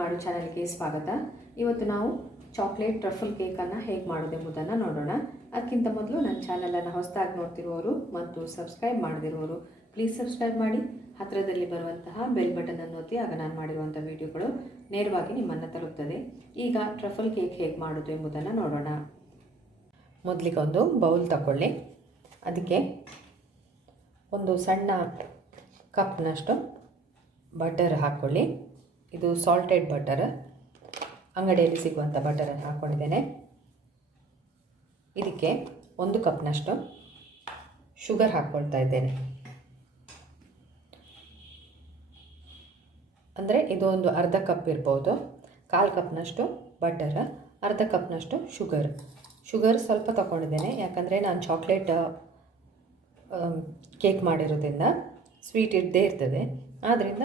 ಮಾಡು ಚಾನಲ್ಗೆ ಸ್ವಾಗತ. ಇವತ್ತು ನಾವು ಚಾಕ್ಲೇಟ್ ಟ್ರಫಲ್ ಕೇಕನ್ನು ಹೇಗೆ ಮಾಡೋದೆಂಬುದನ್ನು ನೋಡೋಣ. ಅದಕ್ಕಿಂತ ಮೊದಲು ನನ್ನ ಚಾನಲನ್ನು ಹೊಸದಾಗಿ ನೋಡ್ತಿರುವವರು ಮತ್ತು ಸಬ್ಸ್ಕ್ರೈಬ್ ಮಾಡದಿರುವವರು ಪ್ಲೀಸ್ ಸಬ್ಸ್ಕ್ರೈಬ್ ಮಾಡಿ, ಹತ್ತಿರದಲ್ಲಿ ಬರುವಂತಹ ಬೆಲ್ ಬಟನನ್ನು ಒತ್ತಿ. ಆಗ ನಾನು ಮಾಡಿರುವಂಥ ವಿಡಿಯೋಗಳು ನೇರವಾಗಿ ನಿಮ್ಮನ್ನು ತಲುಪ್ತದೆ. ಈಗ ಟ್ರಫಲ್ ಕೇಕ್ ಹೇಗೆ ಮಾಡೋದು ಎಂಬುದನ್ನು ನೋಡೋಣ. ಮೊದಲಿಗೆ ಒಂದು ಬೌಲ್ ತಗೊಳ್ಳಿ. ಅದಕ್ಕೆ ಒಂದು ಸಣ್ಣ ಕಪ್ನಷ್ಟು ಬಟರ್ ಹಾಕ್ಕೊಳ್ಳಿ. ಇದು ಸಾಲ್ಟೆಡ್ ಬಟರ್, ಅಂಗಡಿಯಲ್ಲಿ ಸಿಗುವಂಥ ಬಟರನ್ನು ಹಾಕ್ಕೊಂಡಿದ್ದೇನೆ. ಇದಕ್ಕೆ 1 ಕಪ್ನಷ್ಟು ಶುಗರ್ ಹಾಕ್ಕೊಳ್ತಾ ಇದ್ದೇನೆ. ಅಂದರೆ ಇದು ಒಂದು ಅರ್ಧ ಕಪ್ ಇರ್ಬೋದು. 1/4 ಕಪ್ನಷ್ಟು ಬಟರ್, ಅರ್ಧ ಕಪ್ನಷ್ಟು ಶುಗರ್ ಸ್ವಲ್ಪ ತಗೊಂಡಿದ್ದೇನೆ. ಯಾಕಂದರೆ ನಾನು ಚಾಕ್ಲೇಟ್ ಕೇಕ್ ಮಾಡಿರೋದ್ರಿಂದ ಸ್ವೀಟ್ ಇದ್ದೇ ಇರ್ತದೆ, ಆದ್ದರಿಂದ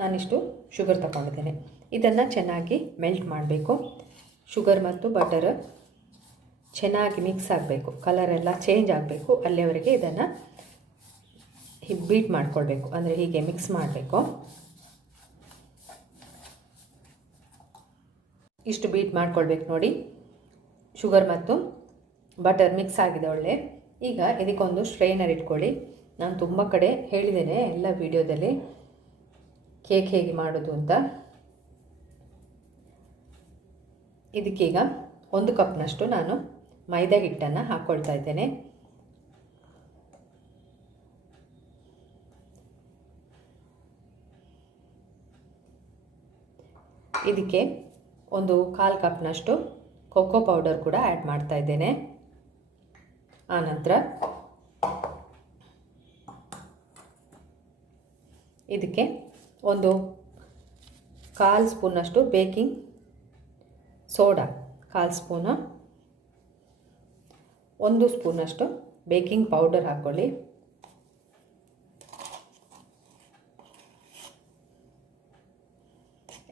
ನಾನಿಷ್ಟು ಶುಗರ್ ತಗೊಂಡಿದ್ದೇನೆ. ಇದನ್ನು ಚೆನ್ನಾಗಿ ಮೆಲ್ಟ್ ಮಾಡಬೇಕು. ಶುಗರ್ ಮತ್ತು ಬಟರ್ ಚೆನ್ನಾಗಿ ಮಿಕ್ಸ್ ಆಗಬೇಕು, ಕಲರೆಲ್ಲ ಚೇಂಜ್ ಆಗಬೇಕು. ಅಲ್ಲಿಯವರೆಗೆ ಇದನ್ನು ಬೀಟ್ ಮಾಡ್ಕೊಳ್ಬೇಕು, ಅಂದರೆ ಹೀಗೆ ಮಿಕ್ಸ್ ಮಾಡಬೇಕು. ಇಷ್ಟು ಬೀಟ್ ಮಾಡ್ಕೊಳ್ಬೇಕು. ನೋಡಿ, ಶುಗರ್ ಮತ್ತು ಬಟರ್ ಮಿಕ್ಸ್ ಆಗಿದೆ ಒಳ್ಳೆ. ಈಗ ಇದಕ್ಕೊಂದು ಸ್ಟ್ರೈನರ್ ಇಟ್ಕೊಳ್ಳಿ. ನಾನು ತುಂಬ ಕಡೆ ಹೇಳಿದ್ದೇನೆ ಎಲ್ಲ ವಿಡಿಯೋದಲ್ಲಿ ಕೇಕ್ ಹೇಗೆ ಮಾಡೋದು ಅಂತ. ಇದಕ್ಕೀಗ 1 ಕಪ್ನಷ್ಟು ನಾನು ಮೈದಾ ಹಿಟ್ಟನ್ನು ಹಾಕ್ಕೊಳ್ತಾ ಇದ್ದೇನೆ. ಇದಕ್ಕೆ ಒಂದು 1/4 ಕಪ್ನಷ್ಟು ಕೋಕೋ ಪೌಡರ್ ಕೂಡ ಆ್ಯಡ್ ಮಾಡ್ತಾ ಇದ್ದೇನೆ. ಆನಂತರ ಇದಕ್ಕೆ ಒಂದು 1/4 ಸ್ಪೂನಷ್ಟು ಬೇಕಿಂಗ್ ಸೋಡಾ, 1/4 ಸ್ಪೂನು, 1 ಸ್ಪೂನಷ್ಟು ಬೇಕಿಂಗ್ ಪೌಡರ್ ಹಾಕ್ಕೊಳ್ಳಿ.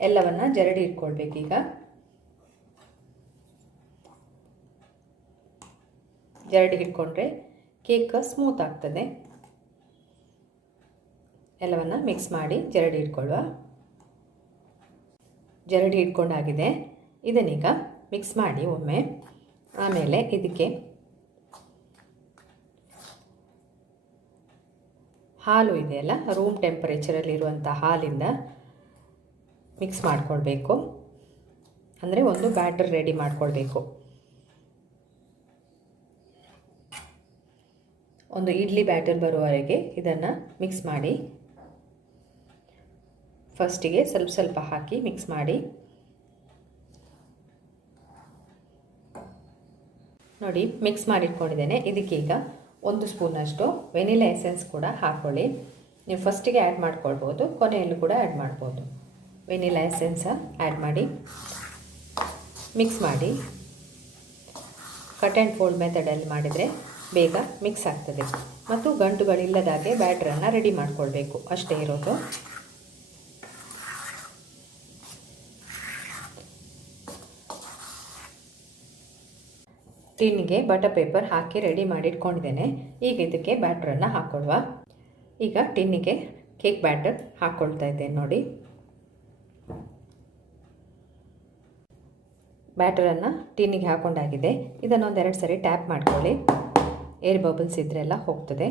ಎಲ್ಲವನ್ನು ಜರಡಿ ಇಟ್ಕೊಳ್ಬೇಕೀಗ. ಜರಡಿ ಇಟ್ಕೊಂಡ್ರೆ ಕೇಕ್ ಸ್ಮೂತ್ ಆಗ್ತದೆ. ಎಲ್ಲವನ್ನು ಮಿಕ್ಸ್ ಮಾಡಿ ಜರಡಿ ಇಟ್ಕೊಳ್ಳುವ. ಜರಡಿ ಇಟ್ಕೊಂಡಾಗಿದೆ. ಇದನ್ನೀಗ ಮಿಕ್ಸ್ ಮಾಡಿ ಒಮ್ಮೆ. ಆಮೇಲೆ ಇದಕ್ಕೆ ಹಾಲು ಇದೆಯಲ್ಲ, ರೂಮ್ ಟೆಂಪರೇಚರಲ್ಲಿರುವಂಥ ಹಾಲಿಂದ ಮಿಕ್ಸ್ ಮಾಡಿಕೊಳ್ಬೇಕು. ಅಂದರೆ ಒಂದು ಬ್ಯಾಟರ್ ರೆಡಿ ಮಾಡಿಕೊಳ್ಬೇಕು. ಒಂದು ಇಡ್ಲಿ ಬ್ಯಾಟರ್ ಬರುವವರೆಗೆ ಇದನ್ನು ಮಿಕ್ಸ್ ಮಾಡಿ. ಫಸ್ಟಿಗೆ ಸ್ವಲ್ಪ ಸ್ವಲ್ಪ ಹಾಕಿ ಮಿಕ್ಸ್ ಮಾಡಿ. ನೋಡಿ, ಮಿಕ್ಸ್ ಮಾಡಿಟ್ಕೊಂಡಿದ್ದೇನೆ. ಇದಕ್ಕೀಗ 1 ಸ್ಪೂನಷ್ಟು ವೆನಿಲಾ ಎಸೆನ್ಸ್ ಕೂಡ ಹಾಕ್ಕೊಳ್ಳಿ. ನೀವು ಫಸ್ಟಿಗೆ ಆ್ಯಡ್ ಮಾಡ್ಕೊಳ್ಬೋದು, ಕೊನೆಯಲ್ಲೂ ಕೂಡ ಆ್ಯಡ್ ಮಾಡ್ಬೋದು. ವೆನಿಲಾ ಎಸೆನ್ಸ ಆ್ಯಡ್ ಮಾಡಿ ಮಿಕ್ಸ್ ಮಾಡಿ. ಕಟ್ ಆ್ಯಂಡ್ ಫೋಲ್ಡ್ ಮೆಥಡಲ್ಲಿ ಮಾಡಿದರೆ ಬೇಗ ಮಿಕ್ಸ್ ಆಗ್ತದೆ ಮತ್ತು ಗಂಟುಗಳಿಲ್ಲದಾಗೆ ಬ್ಯಾಟ್ರನ್ನು ರೆಡಿ ಮಾಡಿಕೊಳ್ಬೇಕು, ಅಷ್ಟೇ ಇರೋದು. ಟಿನ್ನಿಗೆ ಬಟರ್ ಪೇಪರ್ ಹಾಕಿ ರೆಡಿ ಮಾಡಿ ಇಟ್ಕೊಂಡಿದ್ದೇನೆ. ಈಗ ಇದಕ್ಕೆ ಬ್ಯಾಟ್ರನ್ನು ಹಾಕ್ಕೊಳ್ಳುವ. ಈಗ ಟಿನ್ನಿಗೆ ಕೇಕ್ ಬ್ಯಾಟರ್ ಹಾಕ್ಕೊಳ್ತಾ ಇದ್ದೇನೆ. ನೋಡಿ, ಬ್ಯಾಟರನ್ನು ಟಿನ್ನಿಗೆ ಹಾಕ್ಕೊಂಡಾಗಿದೆ. ಇದನ್ನೊಂದು 2 ಸರಿ ಟ್ಯಾಪ್ ಮಾಡ್ಕೊಳ್ಳಿ. ಏರ್ ಬಬಲ್ಸ್ ಇದ್ರೆಲ್ಲ ಹೋಗ್ತದೆ.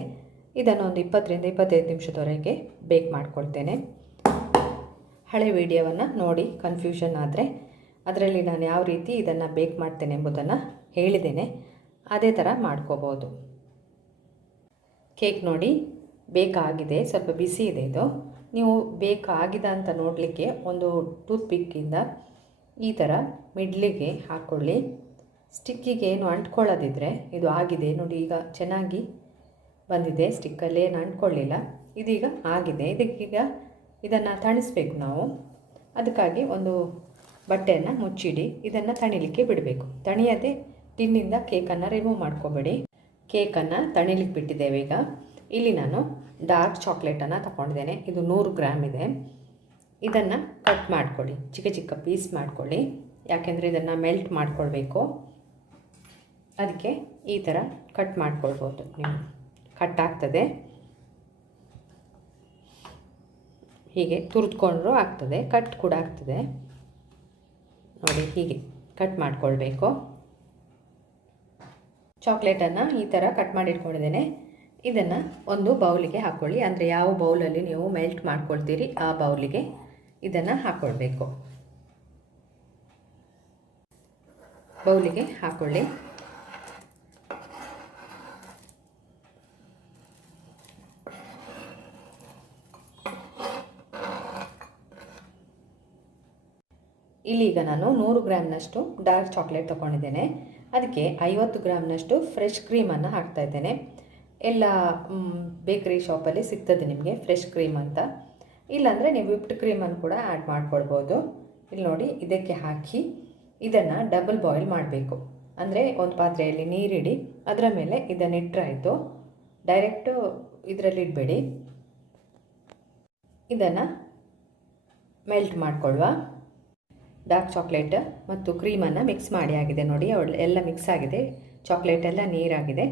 ಇದನ್ನೊಂದು 20ರಿಂದ 25 ನಿಮಿಷದವರೆಗೆ ಬೇಕ್ ಮಾಡ್ಕೊಳ್ತೇನೆ. ಹಳೆ ವಿಡಿಯೋವನ್ನು ನೋಡಿ ಕನ್ಫ್ಯೂಷನ್ ಆದರೆ ಅದರಲ್ಲಿ ನಾನು ಯಾವ ರೀತಿ ಇದನ್ನು ಬೇಕ್ ಮಾಡ್ತೇನೆ ಎಂಬುದನ್ನು ಹೇಳಿದ್ದೇನೆ. ಅದೇ ಥರ ಮಾಡ್ಕೋಬೋದು. ಕೇಕ್ ನೋಡಿ ಬೇಕಾಗಿದೆ, ಸ್ವಲ್ಪ ಬಿಸಿ ಇದೆ ಇದು. ನೀವು ಬೇಕಾಗಿದೆ ಅಂತ ನೋಡಲಿಕ್ಕೆ ಒಂದು ಟೂತ್ ಪಿಕ್ಕಿಂದ ಈ ಥರ ಮಿಡ್ಲಿಗೆ ಹಾಕ್ಕೊಳ್ಳಿ. ಸ್ಟಿಕ್ಕಿಗೆ ಏನು ಅಂಟ್ಕೊಳ್ಳೋದಿದ್ರೆ ಇದು ಆಗಿದೆ ನೋಡಿ. ಈಗ ಚೆನ್ನಾಗಿ ಬಂದಿದೆ, ಸ್ಟಿಕ್ಕಲ್ಲಿ ಏನು ಅಂಟ್ಕೊಳ್ಳಿಲ್ಲ. ಇದೀಗ ಆಗಿದೆ. ಇದಕ್ಕೀಗ ಇದನ್ನು ತಣಿಸ್ಬೇಕು ನಾವು. ಅದಕ್ಕಾಗಿ ಒಂದು ಬಟ್ಟೆಯನ್ನು ಮುಚ್ಚಿಡಿ. ಇದನ್ನು ತಣಿಲಿಕ್ಕೆ ಬಿಡಬೇಕು. ತಣಿಯದೆ ಟಿನ್ನಿಂದ ಕೇಕನ್ನು ರಿಮೂವ್ ಮಾಡ್ಕೋಬೇಡಿ. ಕೇಕನ್ನು ತಣಿಲಿಕ್ಕೆ ಬಿಟ್ಟಿದ್ದೇವೆ. ಈಗ ಇಲ್ಲಿ ನಾನು ಡಾರ್ಕ್ ಚಾಕ್ಲೇಟನ್ನು ತಗೊಂಡಿದ್ದೇನೆ. ಇದು 100 ಗ್ರಾಮ್ ಇದೆ. ಇದನ್ನು ಕಟ್ ಮಾಡ್ಕೊಳ್ಳಿ, ಚಿಕ್ಕ ಚಿಕ್ಕ ಪೀಸ್ ಮಾಡ್ಕೊಳ್ಳಿ. ಯಾಕೆಂದರೆ ಇದನ್ನು ಮೆಲ್ಟ್ ಮಾಡ್ಕೊಳ್ಬೇಕು. ಅದಕ್ಕೆ ಈ ಥರ ಕಟ್ ಮಾಡ್ಕೊಳ್ಬೋದು. ನೀವು ಕಟ್ ಆಗ್ತದೆ, ಹೀಗೆ ತುರಿದುಕೊಂಡ್ರೂ ಆಗ್ತದೆ, ಕಟ್ ಕೂಡ ಆಗ್ತದೆ. ನೋಡಿ ಹೀಗೆ ಕಟ್ ಮಾಡಿಕೊಳ್ಬೇಕು. ಚಾಕ್ಲೇಟನ್ನು ಈ ಥರ ಕಟ್ ಮಾಡಿ ಇಟ್ಕೊಂಡಿದ್ದೇನೆ. ಇದನ್ನು ಒಂದು ಬೌಲಿಗೆ ಹಾಕ್ಕೊಳ್ಳಿ. ಅಂದರೆ ಯಾವ ಬೌಲಲ್ಲಿ ನೀವು ಮೆಲ್ಟ್ ಮಾಡ್ಕೊಳ್ತೀರಿ ಆ ಬೌಲಿಗೆ ಇದನ್ನು ಹಾಕ್ಕೊಳ್ಬೇಕು. ಬೌಲಿಗೆ ಹಾಕ್ಕೊಳ್ಳಿ. ಇಲ್ಲೀಗ ನಾನು 100 ಗ್ರಾಮ್ನಷ್ಟು ಡಾರ್ಕ್ ಚಾಕ್ಲೇಟ್ ತೊಗೊಂಡಿದ್ದೇನೆ. ಅದಕ್ಕೆ 50 ಗ್ರಾಮ್ನಷ್ಟು ಫ್ರೆಶ್ ಕ್ರೀಮನ್ನು ಹಾಕ್ತಾಯಿದ್ದೇನೆ. ಎಲ್ಲ ಬೇಕರಿ ಶಾಪಲ್ಲಿ ಸಿಗ್ತದೆ ನಿಮಗೆ ಫ್ರೆಶ್ ಕ್ರೀಮ್ ಅಂತ. ಇಲ್ಲಾಂದರೆ ನೀವು ವಿಪ್ಡ್ ಕ್ರೀಮನ್ನು ಕೂಡ ಆ್ಯಡ್ ಮಾಡ್ಕೊಳ್ಬೋದು. ಇಲ್ಲಿ ನೋಡಿ, ಇದಕ್ಕೆ ಹಾಕಿ ಇದನ್ನು ಡಬಲ್ ಬಾಯ್ಲ್ ಮಾಡಬೇಕು. ಅಂದರೆ ಒಂದು ಪಾತ್ರೆಯಲ್ಲಿ ನೀರಿಡಿ, ಅದರ ಮೇಲೆ ಇದನ್ನು ಇಟ್ಟರಾಯಿತು. ಡೈರೆಕ್ಟು ಇದರಲ್ಲಿ ಇಡಬೇಡಿ. ಇದನ್ನು ಮೆಲ್ಟ್ ಮಾಡಿಕೊಳ್ಳುವ. ಡಾರ್ಕ್ ಚಾಕ್ಲೇಟ್ ಮತ್ತು ಕ್ರೀಮನ್ನು ಮಿಕ್ಸ್ ಮಾಡಿ ಆಗಿದೆ ನೋಡಿ, ಎಲ್ಲ ಮಿಕ್ಸ್ ಆಗಿದೆ. ಚಾಕ್ಲೇಟ್ ಎಲ್ಲ ನೀರಾಗಿದೆ.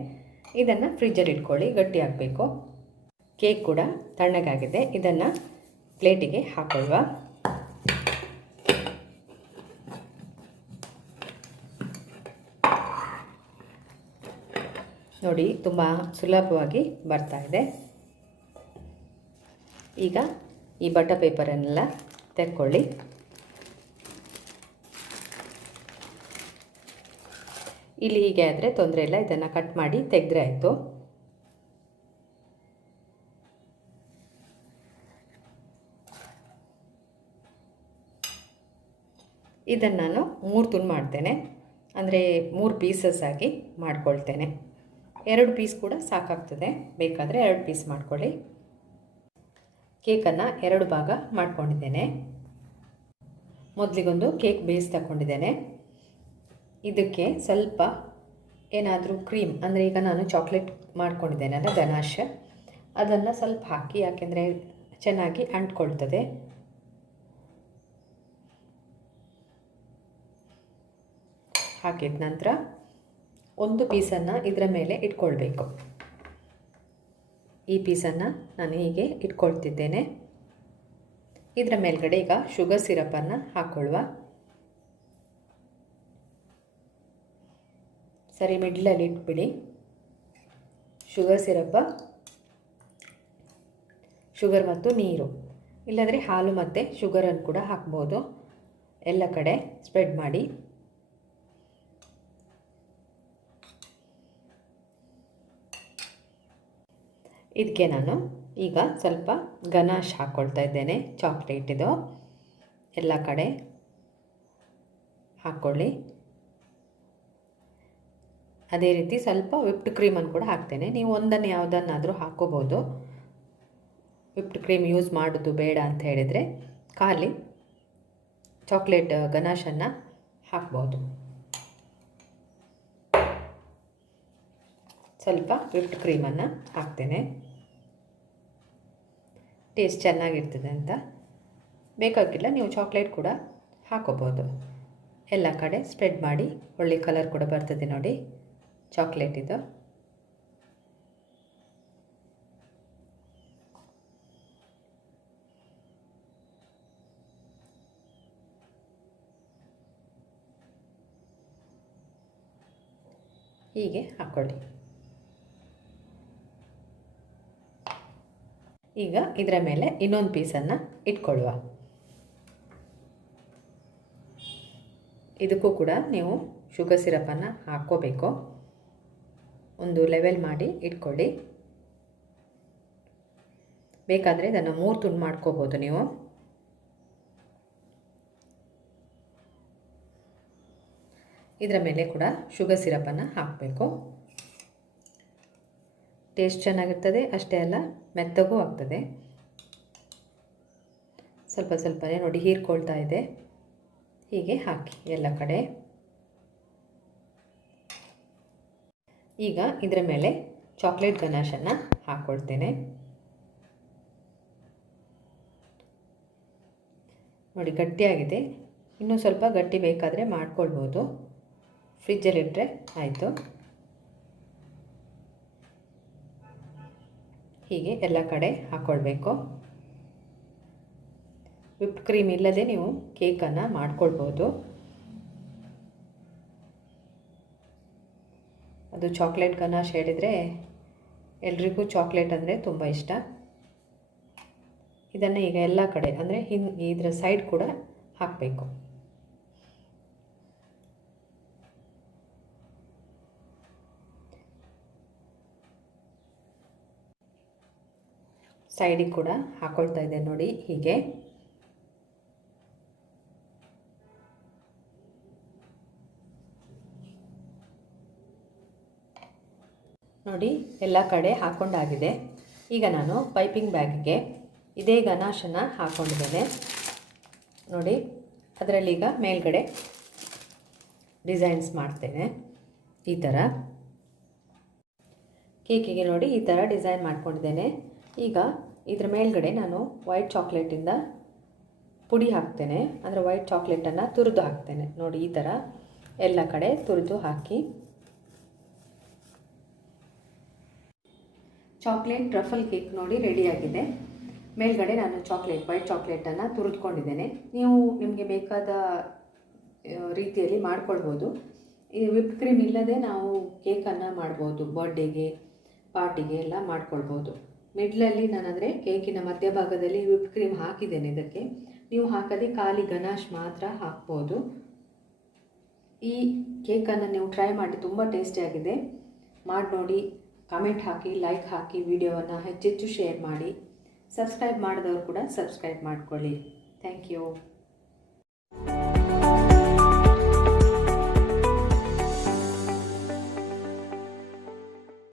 ಇದನ್ನು ಫ್ರಿಜ್ಜಲ್ಲಿ ಇಟ್ಕೊಳ್ಳಿ, ಗಟ್ಟಿ ಆಗಬೇಕು. ಕೇಕ್ ಕೂಡ ತಣ್ಣಗಾಗಿದೆ. ಇದನ್ನು ಪ್ಲೇಟಿಗೆ ಹಾಕೊಳ್ಳುವ. ನೋಡಿ, ತುಂಬ ಸುಲಭವಾಗಿ ಬರ್ತಾ ಇದೆ. ಈಗ ಈ ಬಟರ್ ಪೇಪರನ್ನೆಲ್ಲ ತೆಕ್ಕೊಳ್ಳಿ. ಇಲ್ಲಿ ಹೀಗೆ ಆದರೆ ತೊಂದರೆ ಇಲ್ಲ, ಇದನ್ನು ಕಟ್ ಮಾಡಿ ತೆಗೆದ್ರೆ ಆಯಿತು. ಇದನ್ನು ನಾನು 3 ತುಂಡು ಮಾಡ್ತೇನೆ. ಅಂದರೆ 3 ಪೀಸಸ್ ಆಗಿ ಮಾಡ್ಕೊಳ್ತೇನೆ. 2 ಪೀಸ್ ಕೂಡ ಸಾಕಾಗ್ತದೆ, ಬೇಕಾದರೆ 2 ಪೀಸ್ ಮಾಡ್ಕೊಳ್ಳಿ. ಕೇಕನ್ನು 2 ಭಾಗ ಮಾಡ್ಕೊಂಡಿದ್ದೇನೆ. ಮೊದಲಿಗೊಂದು ಕೇಕ್ ಬೇಸ್ ತಗೊಂಡಿದ್ದೇನೆ. ಇದಕ್ಕೆ ಸ್ವಲ್ಪ ಏನಾದರೂ ಕ್ರೀಮ್, ಅಂದರೆ ಈಗ ನಾನು ಚಾಕ್ಲೇಟ್ ಮಾಡ್ಕೊಂಡಿದ್ದೇನಲ್ಲ ಗನಾಶ್, ಅದನ್ನು ಸ್ವಲ್ಪ ಹಾಕಿ, ಯಾಕೆಂದರೆ ಚೆನ್ನಾಗಿ ಅಂಟ್ಕೊಳ್ತದೆ. ಹಾಕಿದ ನಂತರ ಒಂದು ಪೀಸನ್ನು ಇದರ ಮೇಲೆ ಇಟ್ಕೊಳ್ಬೇಕು. ಈ ಪೀಸನ್ನು ನಾನು ಹೀಗೆ ಇಟ್ಕೊಳ್ತಿದ್ದೇನೆ. ಇದರ ಮೇಲ್ಗಡೆ ಈಗ ಶುಗರ್ ಸಿರಪನ್ನು ಹಾಕ್ಕೊಳ್ಳುವ. ಸರಿ, ಮಿಡ್ಲಲ್ಲಿ ಇಟ್ಬಿಡಿ. ಶುಗರ್ ಸಿರಪ, ಶುಗರ್ ಮತ್ತು ನೀರು, ಇಲ್ಲಾಂದರೆ ಹಾಲು ಮತ್ತು ಶುಗರನ್ನು ಕೂಡ ಹಾಕ್ಬೋದು. ಎಲ್ಲ ಕಡೆ ಸ್ಪ್ರೆಡ್ ಮಾಡಿ. ಇದಕ್ಕೆ ನಾನು ಈಗ ಸ್ವಲ್ಪ ಗನಾಶ್ ಹಾಕ್ಕೊಳ್ತಾ ಇದ್ದೇನೆ. ಚಾಕ್ಲೇಟಿದು ಎಲ್ಲ ಕಡೆ ಹಾಕ್ಕೊಳ್ಳಿ. ಅದೇ ರೀತಿ ಸ್ವಲ್ಪ ವಿಪ್ಡ್ ಕ್ರೀಮನ್ನು ಕೂಡ ಹಾಕ್ತೇನೆ. ನೀವು ಒಂದನ್ನು ಯಾವುದನ್ನಾದರೂ ಹಾಕ್ಕೋಬೋದು. ವಿಪ್ಡ್ ಕ್ರೀಮ್ ಯೂಸ್ ಮಾಡೋದು ಬೇಡ ಅಂತ ಹೇಳಿದರೆ ಖಾಲಿ ಚಾಕ್ಲೇಟ್ ಗನಾಶನ್ನು ಹಾಕ್ಬೋದು. ಸ್ವಲ್ಪ ವಿಪ್ಡ್ ಕ್ರೀಮನ್ನು ಹಾಕ್ತೇನೆ, ಟೇಸ್ಟ್ ಚೆನ್ನಾಗಿರ್ತದೆ ಅಂತ. ಬೇಕಾಗಿಲ್ಲ, ನೀವು ಚಾಕ್ಲೇಟ್ ಕೂಡ ಹಾಕೋಬೋದು. ಎಲ್ಲ ಕಡೆ ಸ್ಪ್ರೆಡ್ ಮಾಡಿ. ಒಳ್ಳೆ ಕಲರ್ ಕೂಡ ಬರ್ತದೆ ನೋಡಿ ಚಾಕ್ಲೇಟ್ ಇದು. ಹೀಗೆ ಹಾಕ್ಕೊಳ್ಳಿ. ಈಗ ಇದರ ಮೇಲೆ ಇನ್ನೊಂದು ಪೀಸನ್ನು ಇಟ್ಕೊಳ್ಳುವ. ಇದಕ್ಕೂ ಕೂಡ ನೀವು ಶುಗರ್ ಸಿರಪನ್ನು ಹಾಕ್ಕೋಬೇಕು. ಒಂದು ಲೆವೆಲ್ ಮಾಡಿ ಇಟ್ಕೊಳ್ಳಿ. ಬೇಕಾದರೆ ಇದನ್ನು 3 ತುಂಡು ಮಾಡ್ಕೋಬೋದು ನೀವು. ಇದರ ಮೇಲೆ ಕೂಡ ಶುಗರ್ ಸಿರಪನ್ನು ಹಾಕಬೇಕು. ಟೇಸ್ಟ್ ಚೆನ್ನಾಗಿರ್ತದೆ, ಅಷ್ಟೇ ಅಲ್ಲ ಮೆತ್ತಗೂ ಆಗ್ತದೆ. ಸ್ವಲ್ಪ ಸ್ವಲ್ಪನೇ ನೋಡಿ ಹೀರ್ಕೊಳ್ತಾ ಇದೆ. ಹೀಗೆ ಹಾಕಿ ಎಲ್ಲ ಕಡೆ. ಈಗ ಇದರ ಮೇಲೆ ಚಾಕ್ಲೇಟ್ ಗನಾಶನ್ನು ಹಾಕ್ಕೊಳ್ತೇನೆ. ನೋಡಿ ಗಟ್ಟಿಯಾಗಿದೆ. ಇನ್ನೂ ಸ್ವಲ್ಪ ಗಟ್ಟಿ ಬೇಕಾದರೆ ಮಾಡ್ಕೊಳ್ಬೋದು. ಫ್ರಿಜ್ಜಲ್ಲಿಟ್ಟರೆ ಆಯಿತು. ಹೀಗೆ ಎಲ್ಲ ಕಡೆ ಹಾಕ್ಕೊಳ್ಬೇಕು. ವಿಪ್ಡ್ ಕ್ರೀಮ್ ಇಲ್ಲದೆ ನೀವು ಕೇಕನ್ನು ಮಾಡ್ಕೊಳ್ಬೋದು. ಅದು ಚಾಕ್ಲೇಟ್ ಗನಾಶ್ ಹೇಳಿದರೆ ಎಲ್ರಿಗೂ ಚಾಕ್ಲೇಟ್ ಅಂದರೆ ತುಂಬ ಇಷ್ಟ. ಇದನ್ನು ಈಗ ಎಲ್ಲ ಕಡೆ ಅಂದರೆ ಇದರ ಸೈಡ್ ಕೂಡ ಹಾಕಬೇಕು. ಸೈಡಿಗೆ ಕೂಡ ಹಾಕ್ಕೊಳ್ತಾ ಇದೆ ನೋಡಿ. ಹೀಗೆ ನೋಡಿ ಎಲ್ಲ ಕಡೆ ಹಾಕ್ಕೊಂಡಾಗಿದೆ. ಈಗ ನಾನು ಪೈಪಿಂಗ್ ಬ್ಯಾಗಿಗೆ ಇದೇ ಗನಾಶನ್ನು ಹಾಕ್ಕೊಂಡಿದ್ದೇನೆ ನೋಡಿ. ಅದರಲ್ಲಿ ಈಗ ಮೇಲ್ಗಡೆ ಡಿಸೈನ್ಸ್ ಮಾಡ್ತೇನೆ. ಈ ಥರ ಕೇಕಿಗೆ ನೋಡಿ ಈ ಥರ ಡಿಸೈನ್ ಮಾಡ್ಕೊಂಡಿದ್ದೇನೆ. ಈಗ ಇದ್ರ ಮೇಲ್ಗಡೆ ನಾನು ವೈಟ್ ಚಾಕ್ಲೇಟಿಂದ ಪುಡಿ ಹಾಕ್ತೇನೆ, ಅಂದರೆ ವೈಟ್ ಚಾಕ್ಲೇಟನ್ನು ತುರಿದು ಹಾಕ್ತೇನೆ ನೋಡಿ. ಈ ಥರ ಎಲ್ಲ ಕಡೆ ತುರಿದು ಹಾಕಿ ಚಾಕ್ಲೇಟ್ ಟ್ರಫಲ್ ಕೇಕ್ ನೋಡಿ ರೆಡಿಯಾಗಿದೆ. ಮೇಲ್ಗಡೆ ನಾನು ವೈಟ್ ಚಾಕ್ಲೇಟನ್ನು ತುರಿದುಕೊಂಡಿದ್ದೇನೆ. ನೀವು ನಿಮಗೆ ಬೇಕಾದ ರೀತಿಯಲ್ಲಿ ಮಾಡ್ಕೊಳ್ಬೋದು. ಈ ವಿಪ್ ಕ್ರೀಮ್ ಇಲ್ಲದೆ ನಾವು ಕೇಕನ್ನು ಮಾಡ್ಬೋದು, ಬರ್ಡೇಗೆ ಪಾರ್ಟಿಗೆ ಎಲ್ಲ ಮಾಡ್ಕೊಳ್ಬೋದು. ಮಿಡ್ಲಲ್ಲಿ ನಾನಂದರೆ ಕೇಕಿನ ಮಧ್ಯಭಾಗದಲ್ಲಿ ವಿಪ್ ಕ್ರೀಮ್ ಹಾಕಿದ್ದೇನೆ. ಇದಕ್ಕೆ ನೀವು ಹಾಕದೆ ಖಾಲಿ ಗನಾಶ್ ಮಾತ್ರ ಹಾಕ್ಬೋದು. ಈ ಕೇಕನ್ನು ನೀವು ಟ್ರೈ ಮಾಡಿ, ತುಂಬ ಟೇಸ್ಟಿಯಾಗಿದೆ. ಮಾಡಿ ನೋಡಿ, ಕಾಮೆಂಟ್ ಹಾಕಿ, ಲೈಕ್ ಹಾಕಿ, ವಿಡಿಯೋವನ್ನು ಹೆಚ್ಚೆಚ್ಚು ಶೇರ್ ಮಾಡಿ. ಸಬ್ಸ್ಕ್ರೈಬ್ ಮಾಡಿದವರು ಕೂಡ ಸಬ್ಸ್ಕ್ರೈಬ್ ಮಾಡ್ಕೊಳ್ಳಿ. Thank you.